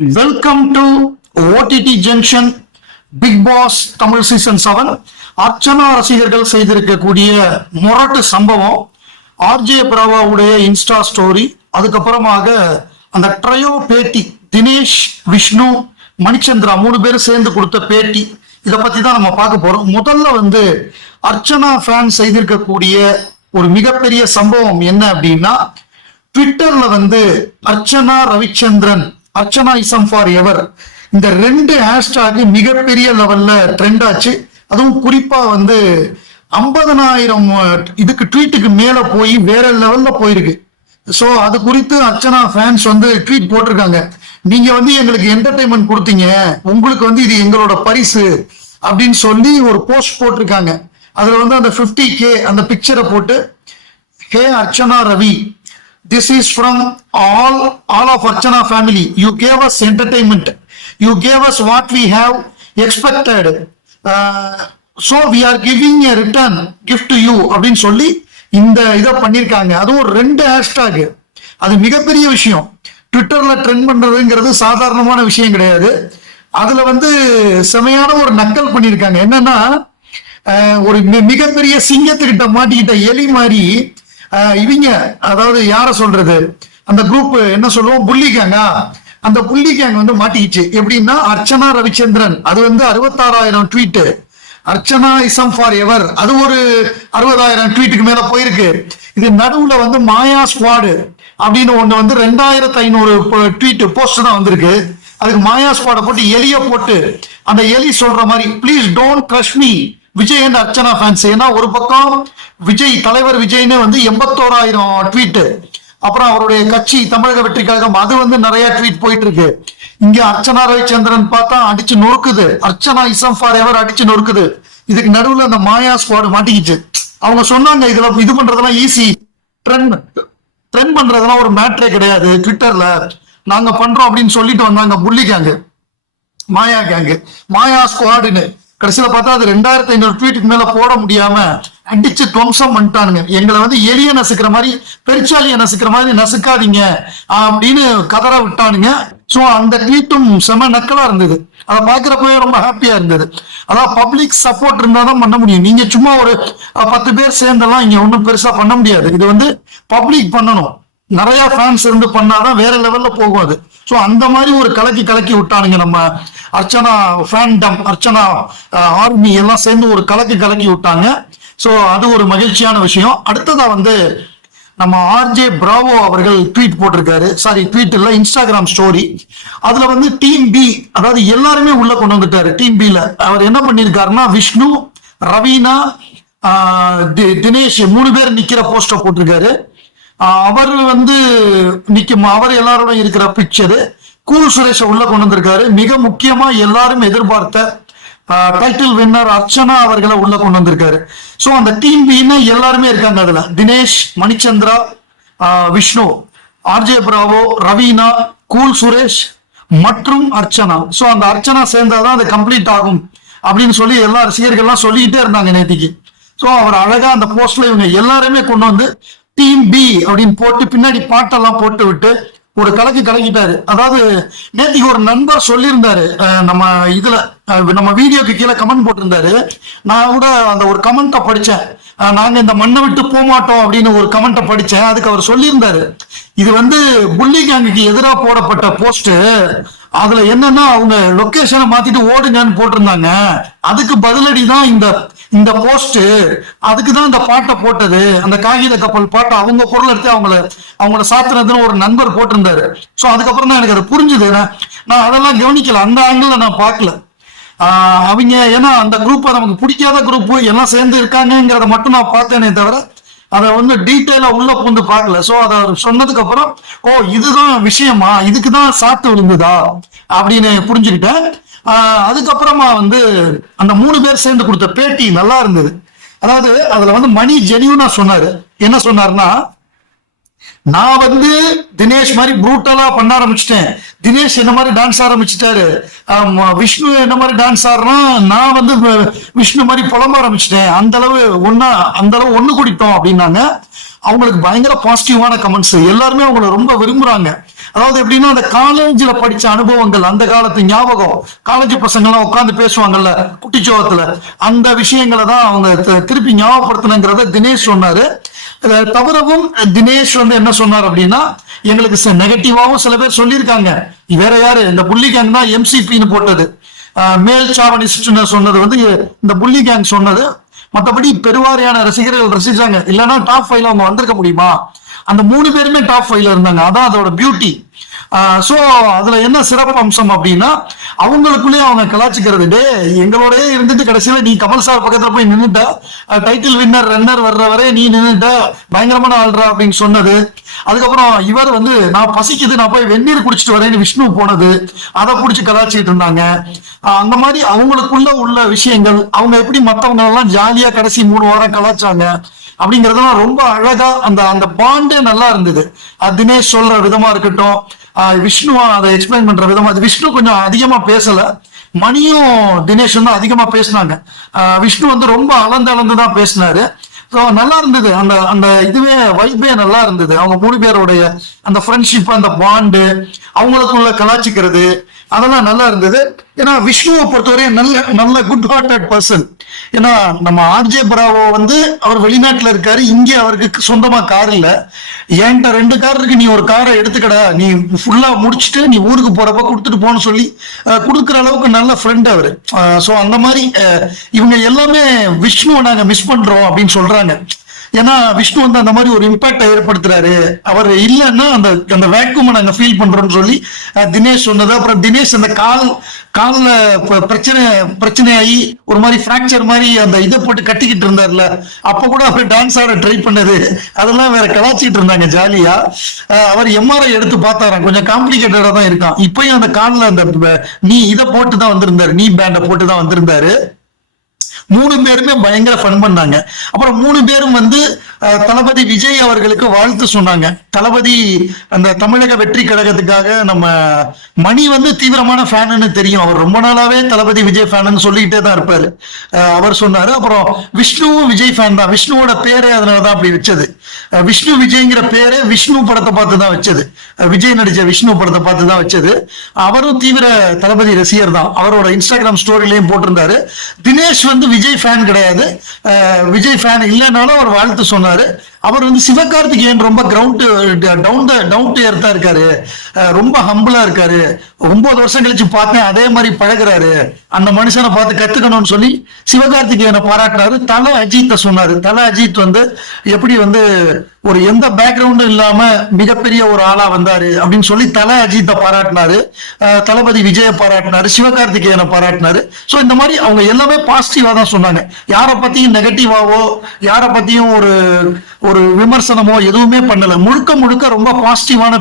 Welcome to OTT junction Bigg Boss Tamil season 7. Archana ரசிகர்கள் செய்திருக்கக்கூடிய முரட்டு சம்பவம், ஆர்ஜே பிராவாவுடைய இன்ஸ்டா ஸ்டோரி, அதுக்கப்புறமாக அந்த ட்ரையோ பேட்டி, தினேஷ், விஷ்ணு, மணிச்சந்திரா 3 பேரும் சேர்ந்து கொடுத்த பேட்டி, இதை பத்தி தான் நம்ம பார்க்க போறோம். முதல்ல அர்ச்சனா ஃபேன் செய்திருக்கக்கூடிய ஒரு மிகப்பெரிய சம்பவம் என்ன அப்படின்னா, ட்விட்டர்ல Archana Ravichandran, Archana ism for ever, இந்த 2 ஹேஷ்டாக் மிகப்பெரிய லெவல்ல ட்ரெண்ட் ஆச்சு. அதுவும் குறிப்பா 50,000 இதுக்கு ட்வீட்டுக்கு மேல போய் வேற லெவல்ல போயிருக்கு. ஸோ அது குறித்து அர்ச்சனா ஃபேன்ஸ் ட்வீட் போட்டிருக்காங்க. நீங்க எங்களுக்கு என்டர்டைன்மெண்ட் கொடுத்தீங்க, உங்களுக்கு இது எங்களோட பரிசு அப்படின்னு சொல்லி ஒரு போஸ்ட் போட்டிருக்காங்க. அதுல அந்த 50K அந்த பிக்சரை போட்டு, ஹே Archana Ravi, this is from all of Archana family. You gave us entertainment. You gave us what we have expected. So we are giving a return gift to you அப்படின்னு சொல்லி இந்த இதை பண்ணியிருக்காங்க. அதுவும் 2 ஹேஷ்டாக். அது மிகப்பெரிய விஷயம். ட்விட்டர்ல ட்ரெண்ட் பண்றதுங்கிறது சாதாரணமான விஷயம் கிடையாது. அதுல செமையான ஒரு நக்கல் பண்ணியிருக்காங்க. என்னன்னா, ஒரு மிகப்பெரிய சிங்கத்துக்கிட்ட மாட்டிக்கிட்ட எலி மாதிரி இவங்க, அதாவது யார சொல்றது, அந்த குரூப் என்ன சொல்லுவோம், புள்ளி கேங்கா, அந்த புள்ளி கேங் மாட்டிக்கிச்சு. எப்படின்னா, அர்ச்சனா ரவிச்சந்திரன் அது 66,000 tweet, Archana ism for ever அது ஒரு 60,000 ட்வீட்டுக்கு மேல போயிருக்கு. இது நடுவுல மாயா ஸ்குவாடு அப்படின்னு ஒண்ணு 2,500 ட்வீட் போஸ்ட் தான் வந்திருக்கு. அதுக்கு மாயா ஸ்குவாட போட்டு எலிய போட்டு, அந்த எலி சொல்ற மாதிரி, please don't crush me Vijay and Archana fans. ஏன்னா ஒரு பக்கம் விஜய், தலைவர் விஜய்னு 81,000 ட்வீட், அப்புறம் அவருடைய கட்சி தமிழக வெற்றி கழகம் அது நிறைய ட்வீட் போயிட்டு இருக்கு. இங்க அர்ச்சனா ரவிச்சந்திரன் பார்த்தா அடிச்சு நொறுக்குது, அர்ச்சனா இசம் ஃபார் எவர் அடிச்சு நொறுக்குது. இதுக்கு நடுவுல அந்த மாயா ஸ்குவாடு மாட்டிக்கிச்சு. அவங்க சொன்னாங்க, இதுல இது பண்றதெல்லாம் ஈஸி, ட்ரெண்ட் பண்றதெல்லாம் ஒரு மேட்ரே கிடையாது, ட்விட்டர்ல நாங்க பண்றோம் அப்படின்னு சொல்லிட்டு வந்தாங்க புள்ளி கேங்கு, மாயா கேங்கு, மாயா ஸ்குவாடுன்னு. கடைசியில பார்த்தா அது 2,500 ட்வீட்டுக்கு மேல போட முடியாம அடிச்சு துவம்சம் பண்ணிட்டானுங்க. எங்களை எலிய நசுக்கிற மாதிரி, பெருச்சாலிய நசுக்கிற மாதிரி நசுக்காதீங்க அப்படின்னு கதற விட்டானுங்க. ஸோ அந்த ட்வீட்டும் செம நக்கலா இருந்தது. அதை பாக்குறப்பவே ரொம்ப ஹாப்பியா இருந்தது. அதாவது பப்ளிக் சப்போர்ட் இருந்தாதான் பண்ண முடியும். நீங்க சும்மா ஒரு 10 பேர் சேர்ந்தெல்லாம் இங்க ஒன்றும் பெருசா பண்ண முடியாது. இது பப்ளிக் பண்ணணும், நிறைய ஃபேன்ஸ் இருந்து பண்ணாதான் வேற லெவல்ல போகும் அது. ஸோ அந்த மாதிரி ஒரு கலக்கி விட்டானுங்க நம்ம அர்ச்சனா ஃபேண்டம், அர்ச்சனா ஆர்மி எல்லாம் சேர்ந்து ஒரு கலக்கி விட்டாங்க. ஸோ அது ஒரு மகிழ்ச்சியான விஷயம். அடுத்ததா நம்ம ஆர்ஜே பிராவோ அவர்கள் ட்வீட் போட்டிருக்காரு. சாரி, ட்வீட் இல்ல, இன்ஸ்டாகிராம் ஸ்டோரி. அதுல டீம் பி, அதாவது எல்லாருமே உள்ள கொண்டு வந்துட்டாரு. டீம் பில அவர் என்ன பண்ணிருக்காருன்னா, விஷ்ணு, ரவீனா, தினேஷ் 3 பேர் நிக்கிற போஸ்டர் போட்டிருக்காரு. அவர் அவர் எல்லாரோட இருக்கிற பிக்சரு. கூல் சுரேஷ உள்ள கொண்டு வந்திருக்காரு. மிக முக்கியமா எல்லாரும் எதிர்பார்த்த டைட்டில் வின்னர் அர்ச்சனா அவர்களை உள்ள கொண்டு வந்திருக்காரு. சோ அந்த டீம் பீன்னு எல்லாருமே இருக்காங்க. அதுல Dinesh, Manichandra, Vishnu, RJ Bravo, Raveena, cool Suresh மற்றும் அர்ச்சனா. சோ அந்த அர்ச்சனா சேர்ந்தாதான் அது கம்ப்ளீட் ஆகும் அப்படின்னு சொல்லி எல்லா ரசிகர்கள்லாம் சொல்லிக்கிட்டே இருந்தாங்க நேத்திக்கு. சோ அவர் அழகா அந்த போஸ்ட்ல இவங்க எல்லாருமே கொண்டு வந்து டீம் பி அப்படின்னு போட்டு பின்னாடி பாட்டெல்லாம் போட்டு விட்டு ஒரு கலக்கிட்டாரு. அதாவது நேத்திக்கு ஒரு நண்பர் சொல்லியிருந்தாரு, நம்ம இதுல நம்ம வீடியோக்கு கீழே கமெண்ட் போட்டிருந்தாரு. நான் கூட அந்த ஒரு கமெண்ட்டை படிச்சேன். நாங்க இந்த மண்ணை விட்டு போக மாட்டோம் அப்படின்னு ஒரு கமெண்ட்டை படிச்சேன். அதுக்கு அவர் சொல்லியிருந்தாரு, இது புள்ளி கேங்குக்கு எதிராக போடப்பட்ட போஸ்ட். அதுல என்னன்னா, அவங்க லொகேஷனை மாத்திட்டு ஓடுங்கன்னு போட்டிருந்தாங்க. அதுக்கு பதிலடி தான் இந்த போஸ்ட். அதுக்கு தான் இந்த பாட்டை போட்டது, அந்த காகித கப்பல் பாட்டை அவங்க பொருள் எடுத்து அவங்கள சாத்துறதுன்னு ஒரு நண்பர் போட்டிருந்தாரு. ஸோ அதுக்கப்புறம் தான் எனக்கு அது புரிஞ்சுது. நான் அதெல்லாம் கவனிக்கல, அந்த ஆங்கிள் நான் பார்க்கல. அவங்க ஏன்னா அந்த குரூப் நமக்கு பிடிக்காத குரூப் எல்லாம் சேர்ந்து இருக்காங்கிறத மட்டும் நான் பார்த்தேனே தவிர அதை டீட்டெயிலா உள்ள பூந்து பார்க்கல. சோ அதை சொன்னதுக்கு அப்புறம், ஓ இதுதான் விஷயமா, இதுக்குதான் சாத்து விழுந்ததா அப்படின்னு புரிஞ்சுக்கிட்டேன். அதுக்கப்புறமா அந்த 3 பேர் சேர்ந்து கொடுத்த பேட்டி நல்லா இருந்தது. அதாவது அதுல மணி ஜெனியூனா சொன்னாரு. என்ன சொன்னாருன்னா, நான் தினேஷ் மாதிரி ப்ரூட்டலா பண்ண ஆரம்பிச்சிட்டேன், தினேஷ் என்ன மாதிரி டான்ஸ் ஆரம்பிச்சுட்டாரு, விஷ்ணு என்ன மாதிரி டான்ஸ் ஆடுறா, நான் விஷ்ணு மாதிரி புலம்ப ஆரம்பிச்சிட்டேன், அந்த அளவு ஒண்ணு கூடிட்டோம் அப்படின்னாங்க. அவங்களுக்கு பயங்கர பாசிட்டிவான கமெண்ட்ஸ், எல்லாருமே அவங்கள ரொம்ப விரும்புறாங்க. அதாவது எப்படின்னா அந்த காலேஜ்ல படிச்ச அனுபவங்கள், அந்த காலத்து ஞாபகம், காலேஜ் பசங்க எல்லாம் உட்காந்து பேசுவாங்கல்ல குட்டிச்சோகத்துல, அந்த விஷயங்களை தான் அவங்க திருப்பி ஞாபகப்படுத்தணுங்கிறத தினேஷ் சொன்னாரு. இதை தவிரவும் தினேஷ் வந்து என்ன சொன்னார் அப்படின்னா, எங்களுக்கு நெகட்டிவாவும் சில பேர் சொல்லியிருக்காங்க. வேற யாரு, இந்த புள்ளி கேங் தான் எம்சிபின்னு போட்டது, மேல் சாவனிஸ்ட் சொன்னது வந்து இந்த புள்ளி கேங் சொன்னது. மற்றபடி பெருவாரியான ரசிகர்கள் ரசிச்சாங்க. இல்லைன்னா டாப் 5ல அவங்க வந்திருக்க முடியுமா? அந்த 3 பேருமே டாப் 5ல இருந்தாங்க. அதான் அதோட பியூட்டி. சோ அதுல என்ன சிறப்பு அம்சம் அப்படின்னா, அவங்களுக்குள்ளேயே அவங்க கலாச்சிக்கிறது. டே எங்களோடய இருந்துட்டு கடைசியில நீ கமல் சார் பக்கத்துல போய் நின்னுட்ட, டைட்டில் வின்னர் ரன்னர் வர்ற வரை நீ நின்னுட்ட, பயங்கரமான ஆள்றா அப்படின்னு சொன்னது. அதுக்கப்புறம் இவர் வந்து நான் பசிக்குது நான் போய் வெந்நீர் குடிச்சிட்டு வரேன்னு விஷ்ணு போனது, அதை புடிச்சு கலாச்சிட்டு இருந்தாங்க. அந்த மாதிரி அவங்களுக்குள்ள உள்ள விஷயங்கள், அவங்க எப்படி மத்தவங்க எல்லாம் ஜாலியா கடைசி 3 வாரம் கலாச்சாங்க அப்படிங்கறதெல்லாம் ரொம்ப அழகா, அந்த அந்த பாண்டே நல்லா இருந்தது. தினேஷ் சொல்ற விதமா இருக்கட்டும், விஷ்ணு அதை எக்ஸ்பிளைன் பண்ற விதமா, விஷ்ணு கொஞ்சம் அதிகமா பேசல, மணியும் தினேஷ் வந்து அதிகமா பேசினாங்க. விஷ்ணு வந்து ரொம்ப அளந்து தான் பேசினாரு. ஸோ நல்லா இருந்தது. அந்த அந்த இதுவே வைபே நல்லா இருந்தது. அவங்க 3 பேருடைய அந்த ஃப்ரெண்ட்ஷிப், அந்த பாண்டு, அவங்களுக்குள்ள கலாச்சிக்கிறது, அதெல்லாம் நல்லா இருந்தது. ஏன்னா விஷ்ணுவை பொறுத்தவரை நல்ல நல்ல குட் ஹார்ட்டட் பர்சன். ஏன்னா நம்ம ஆர்ஜே பிராவோ வந்து அவர் வெளிநாட்டுல இருக்காரு, இங்கே அவருக்கு சொந்தமா கார் இல்ல. என்கிட்ட 2 கார் இருக்கு, நீ ஒரு காரை எடுத்துக்கடா, நீ ஃபுல்லா முடிச்சுட்டு நீ ஊருக்கு போறப்ப கொடுத்துட்டு போன்னு சொல்லி கொடுக்குற அளவுக்கு நல்ல ஃப்ரெண்ட் அவரு. ஸோ அந்த மாதிரி இவங்க எல்லாமே விஷ்ணுவை நாங்க மிஸ் பண்றோம் அப்படின்னு சொல்றாங்க. ஏன்னா விஷ்ணு வந்து அந்த மாதிரி ஒரு இம்பாக்டை ஏற்படுத்துறாரு, அவர் இல்லைன்னா அந்த அந்த வேக்குமை நாங்க ஃபீல் பண்றோம்னு சொல்லி தினேஷ் சொன்னது. அப்புறம் தினேஷ் அந்த கால்ல பிரச்சனையாகி ஒரு மாதிரி பிராக்சர் மாதிரி அந்த இதை போட்டு கட்டிக்கிட்டு இருந்தார்ல, அப்ப கூட அவர் டான்ஸ் ஆட ட்ரை பண்ணது, அதெல்லாம் வேற கலாச்சிட்டு இருந்தாங்க ஜாலியா. அவர் எம்ஆர்ஐ எடுத்து பார்த்தாராம், கொஞ்சம் காம்ப்ளிகேட்டடா தான் இருக்கான். இப்பயும் அந்த கால்ல அந்த நீ இதை போட்டு தான் வந்திருந்தாரு, நீ பேண்டை போட்டு தான் வந்திருந்தாரு. 3 பேருமே பயங்கர ஃபன் பண்ணாங்க. அப்புறம் 3 பேரும் வந்து தளபதி விஜய் அவர்களுக்கு வாழ்த்து சொன்னாங்க. தளபதி அந்த தமிழக வெற்றி கழகத்துக்காக நம்ம மணி வந்து தீவிரமான ஃபேன்னு தெரியும், அவர் ரொம்ப நாளாவே தளபதி விஜய் ஃபேன்னு சொல்லிக்கிட்டே தான் இருப்பாரு. அவர் சொன்னாரு. அப்புறம் விஷ்ணுவும் விஜய் ஃபேன் தான், விஷ்ணுவோட பேரே அதனாலதான் அப்படி வச்சது. விஷ்ணு விஜய்ங்கிற பேரே விஷ்ணு படத்தை பார்த்து தான் வச்சது, விஜய் நடிச்ச விஷ்ணு படத்தை பார்த்து தான் வச்சது. அவரும் தீவிர தளபதி ரசிகர் தான், அவரோட இன்ஸ்டாகிராம் ஸ்டோரிலையும் போட்டிருந்தாரு. தினேஷ் வந்து விஜய் ஃபேன் கிடையாது, விஜய் ஃபேன் இல்லைனாலும் அவர் வாழ்த்து சொன்னாரு. அவர் வந்து சிவகார்த்திகேயன் ரொம்ப டவுன் டு எர்த்தா இருக்காரு, ரொம்ப ஹம்பிளா இருக்காரு, 9 வருஷம் கழிச்சு பார்த்தேன் அதே மாதிரி பழகுறாரு, அந்த மனுஷனை பார்த்து கத்துக்கணும்னு சொல்லி சிவகார்த்திகேயனை பாராட்டினாரு. தல அஜித்தை சொன்னாரு. தல அஜித் வந்து எப்படி வந்து ஒரு எந்த பேக்ரவுண்டும் இல்லாம மிகப்பெரிய ஒரு ஆளா வந்தாரு அப்படின்னு சொல்லி தல அஜித்தை பாராட்டினாரு, தளபதி விஜயை பாராட்டினாரு, சிவகார்த்திகேயனை பாராட்டினாரு. சோ இந்த மாதிரி அவங்க எல்லாமே பாசிட்டிவா தான் சொன்னாங்க. யாரை பத்தியும் நெகட்டிவாவோ யாரை பத்தியும் ஒரு விமர்சனமோ எதுவுமே பண்ணல. முழுக்க முழுக்க ரொம்ப பாசிட்டிவான